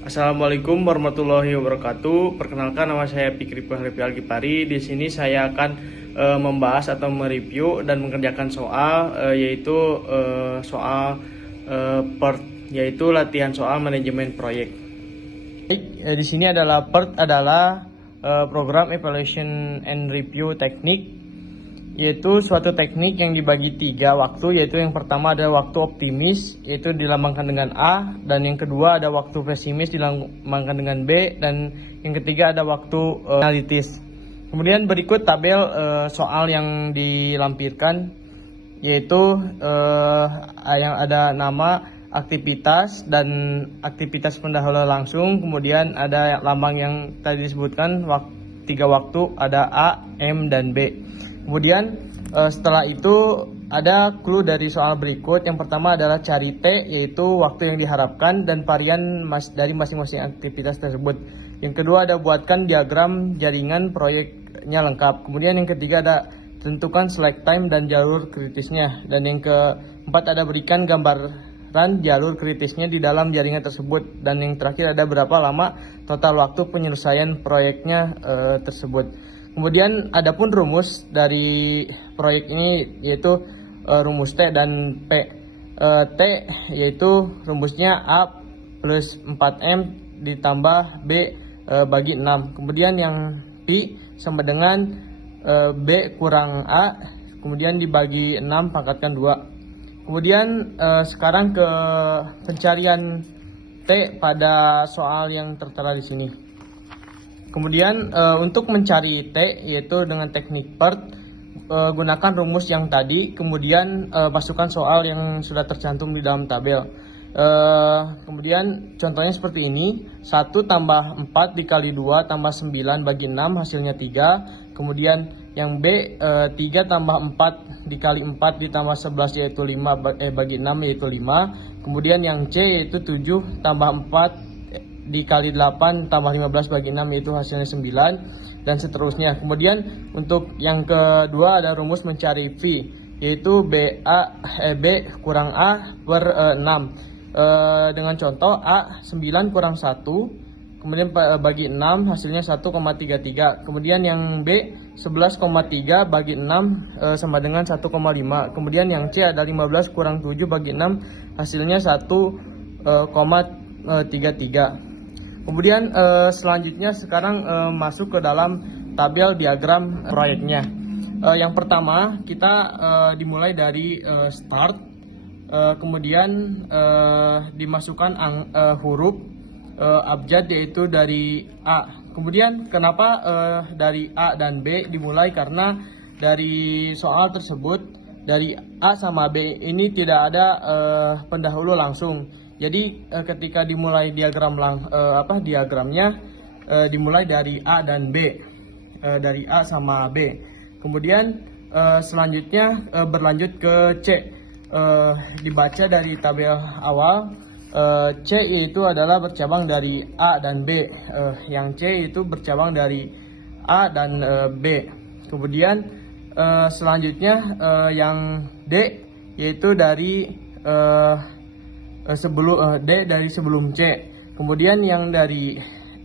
Assalamualaikum warahmatullahi wabarakatuh. Perkenalkan, nama saya Fikri Fahri Alkipari. Di sini saya akan membahas atau mereview dan mengerjakan soal yaitu soal PERT, yaitu latihan soal manajemen proyek. Baik, di sini adalah PERT adalah program evaluation and review teknik, yaitu suatu teknik yang dibagi 3 waktu, yaitu yang pertama ada waktu optimis, yaitu dilambangkan dengan A, dan yang kedua ada waktu pesimis dilambangkan dengan B, dan yang ketiga ada waktu analitis. Kemudian berikut tabel soal yang dilampirkan, yaitu yang ada nama, aktivitas, dan aktivitas pendahuluan langsung. Kemudian ada lambang yang tadi disebutkan, 3 waktu, ada A, M, dan B. Kemudian setelah itu ada clue dari soal berikut. Yang pertama adalah cari T, yaitu waktu yang diharapkan dan varian dari masing-masing aktivitas tersebut. Yang kedua ada buatkan diagram jaringan proyeknya lengkap. Kemudian yang ketiga ada tentukan select time dan jalur kritisnya. Dan yang keempat ada berikan gambaran jalur kritisnya di dalam jaringan tersebut. Dan yang terakhir ada berapa lama total waktu penyelesaian proyeknya tersebut. Kemudian adapun rumus dari proyek ini yaitu rumus T dan P. T yaitu rumusnya A plus 4M ditambah B bagi 6. Kemudian yang P sama dengan B kurang A, kemudian dibagi 6 pangkatkan 2. Kemudian sekarang ke pencarian T pada soal yang tertera di sini. Kemudian untuk mencari T, yaitu dengan teknik PERT, gunakan rumus yang tadi, kemudian masukkan soal yang sudah tercantum di dalam tabel. Kemudian contohnya seperti ini, 1 tambah 4 dikali 2 tambah 9 bagi 6 hasilnya 3. Kemudian yang B, 3 tambah 4 dikali 4 ditambah 11 yaitu 5 bagi 6 yaitu 5. Kemudian yang C yaitu 7 tambah 4 dikali 8 tambah 15 bagi 6 yaitu hasilnya 9, dan seterusnya. Kemudian untuk yang kedua ada rumus mencari V, yaitu B kurang A per 6. Dengan contoh A 9 kurang 1, kemudian bagi 6 hasilnya 1,33. Kemudian yang B 11,3 bagi 6 sama dengan 1,5. Kemudian yang C ada 15 kurang 7 bagi 6 hasilnya 1,33. Kemudian selanjutnya sekarang masuk ke dalam tabel diagram proyeknya. Yang pertama kita dimulai dari start, kemudian dimasukkan huruf abjad yaitu dari A. Kemudian kenapa dari A dan B dimulai? Karena dari soal tersebut dari A sama B ini tidak ada pendahulu langsung. Jadi ketika dimulai diagramnya dimulai dari A dan B, dari A sama B. Kemudian selanjutnya berlanjut ke C. Dibaca dari tabel awal, C itu adalah bercabang dari A dan B. Yang C itu bercabang dari A dan B. Kemudian selanjutnya yang D yaitu dari D dari sebelum C. Kemudian yang dari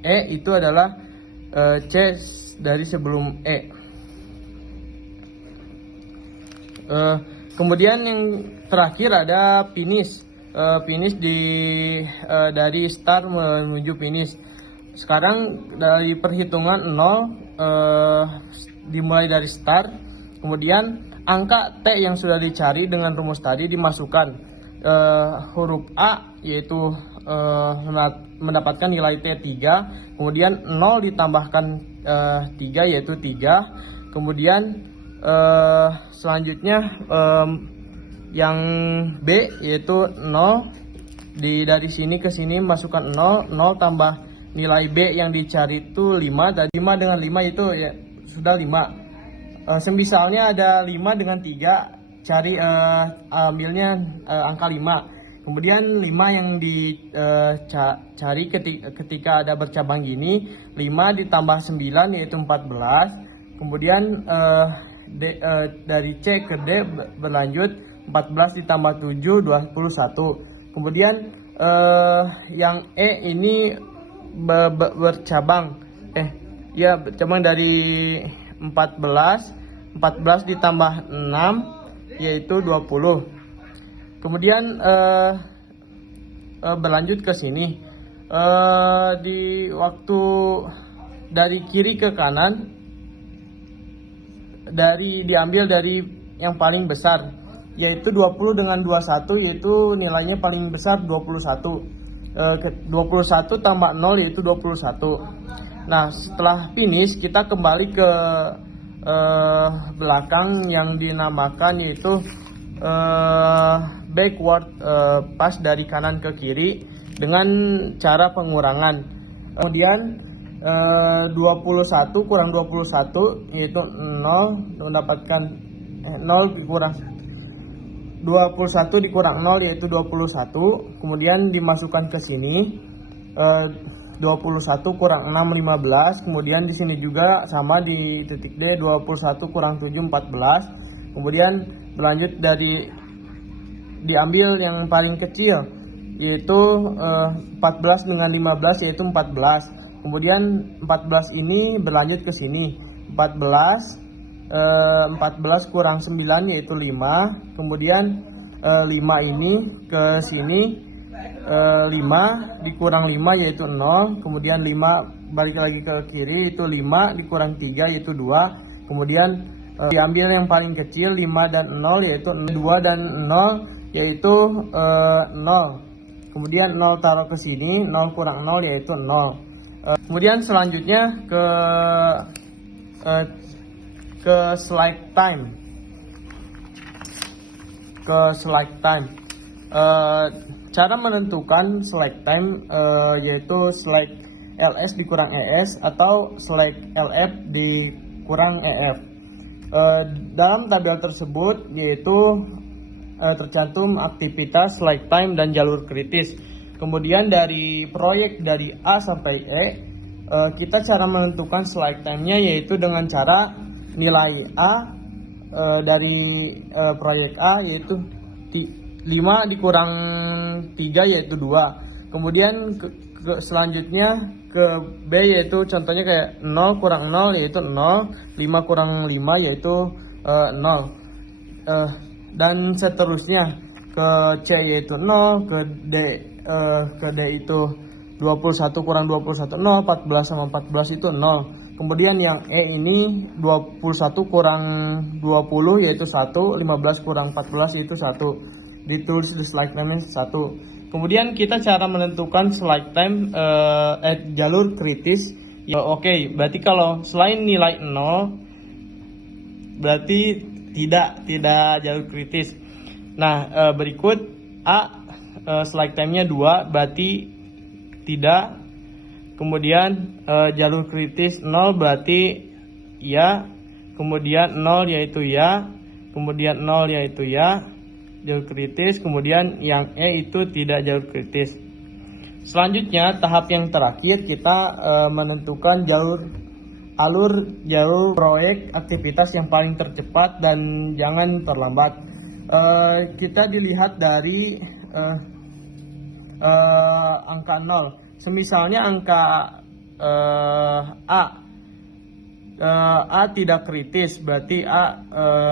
E itu adalah C dari sebelum E. Kemudian yang terakhir ada finish. Finish dari start menuju finish. Sekarang dari perhitungan 0 dimulai dari start. Kemudian angka T yang sudah dicari dengan rumus tadi dimasukkan. Huruf A yaitu mendapatkan nilai T 3, kemudian 0 ditambahkan 3 yaitu 3. Kemudian selanjutnya yang B yaitu 0, dari sini ke sini masukkan 0 tambah nilai B yang dicari itu 5, dan 5 dengan 5 itu ya sudah 5. Semisalnya ada 5 dengan 3, cari ambilnya angka 5. Kemudian 5 yang dicari ketika ada bercabang gini, 5 ditambah 9 yaitu 14. Kemudian dari C ke D berlanjut, 14 ditambah 7 21. Kemudian Yang E ini bercabang. Ya bercabang dari 14 ditambah 6 yaitu 20. Kemudian berlanjut ke sini. Di waktu dari kiri ke kanan diambil dari yang paling besar yaitu 20 dengan 21, yaitu nilainya paling besar 21. 21 tambah 0 yaitu 21. Nah, setelah finish kita kembali ke belakang yang dinamakan yaitu backward, pas dari kanan ke kiri dengan cara pengurangan. Kemudian 21 kurang 21 yaitu 0, mendapatkan 0 dikurang 21 dikurang 0 yaitu 21. Kemudian dimasukkan ke sini 21 kurang 6 15. Kemudian di sini juga sama di titik D, 21 kurang 7 14. Kemudian berlanjut dari diambil yang paling kecil yaitu 14 dengan 15 yaitu 14. Kemudian 14 ini berlanjut ke sini. 14 kurang 9 yaitu 5. Kemudian 5 ini ke sini, 5 dikurang 5 yaitu 0. Kemudian 5 balik lagi ke kiri itu 5 dikurang 3 yaitu 2. Kemudian diambil yang paling kecil 5 dan 0 yaitu 2 dan 0 yaitu 0. Kemudian 0 taruh ke sini, 0 kurang 0 yaitu 0. Kemudian selanjutnya ke slide time. Cara menentukan slide time yaitu slide LS dikurang ES atau slide LF dikurang EF. Dalam tabel tersebut yaitu tercantum aktivitas, slide time, dan jalur kritis. Kemudian dari proyek dari A sampai E, kita cara menentukan slide time-nya yaitu dengan cara nilai A dari proyek A yaitu 5 dikurang 3 yaitu 2. Kemudian selanjutnya ke B yaitu contohnya kayak 0 kurang 0 yaitu 0, 5 kurang 5 yaitu 0. Dan seterusnya ke C yaitu 0, ke D itu 21 kurang 21 0, 14 sama 14 itu 0. Kemudian yang E ini 21 kurang 20 yaitu 1, 15 kurang 14 yaitu 1. Ditulis di slide time 1. Kemudian kita cara menentukan slide time jalur kritis. Oke, berarti kalau selain nilai 0 berarti tidak jalur kritis. Nah, berikut A slide time-nya 2 berarti tidak. Kemudian jalur kritis 0 berarti ya. Kemudian 0 yaitu ya. Kemudian 0 yaitu ya, jalur kritis. Kemudian yang E itu tidak jalur kritis. Selanjutnya tahap yang terakhir kita menentukan alur proyek aktivitas yang paling tercepat dan jangan terlambat. Kita dilihat dari angka 0. Semisalnya angka A tidak kritis, berarti A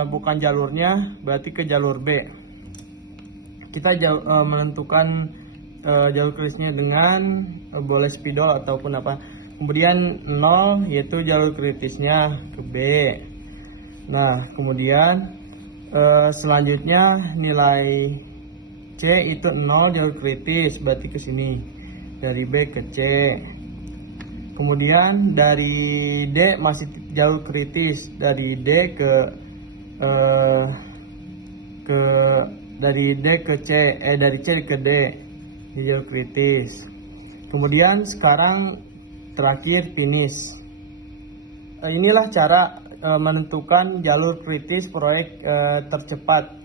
bukan jalurnya, berarti ke jalur B. Kita menentukan jalur kritisnya dengan boleh spidol ataupun apa. Kemudian 0 yaitu jalur kritisnya ke B. Nah, kemudian selanjutnya nilai C itu 0 jalur kritis, berarti ke sini dari B ke C. Kemudian dari D masih jalur kritis, dari D dari D ke C, dari C ke D di jalur kritis. Kemudian sekarang terakhir finish. Inilah cara menentukan jalur kritis proyek tercepat.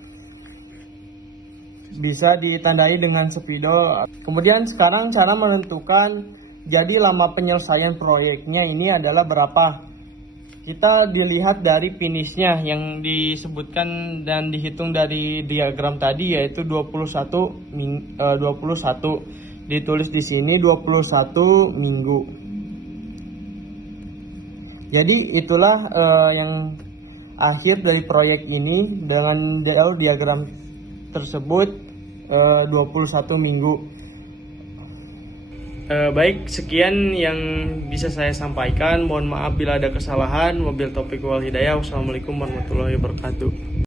Bisa ditandai dengan spidol. Kemudian sekarang cara menentukan jadi lama penyelesaian proyeknya ini adalah berapa. kita dilihat dari finishnya yang disebutkan dan dihitung dari diagram tadi, yaitu 21 ditulis di sini 21 minggu. Jadi itulah yang akhir dari proyek ini dengan diagram tersebut 21 minggu. Baik, sekian yang bisa saya sampaikan. Mohon maaf bila ada kesalahan. Wabil taufiq wal hidayah. Wassalamualaikum warahmatullahi wabarakatuh.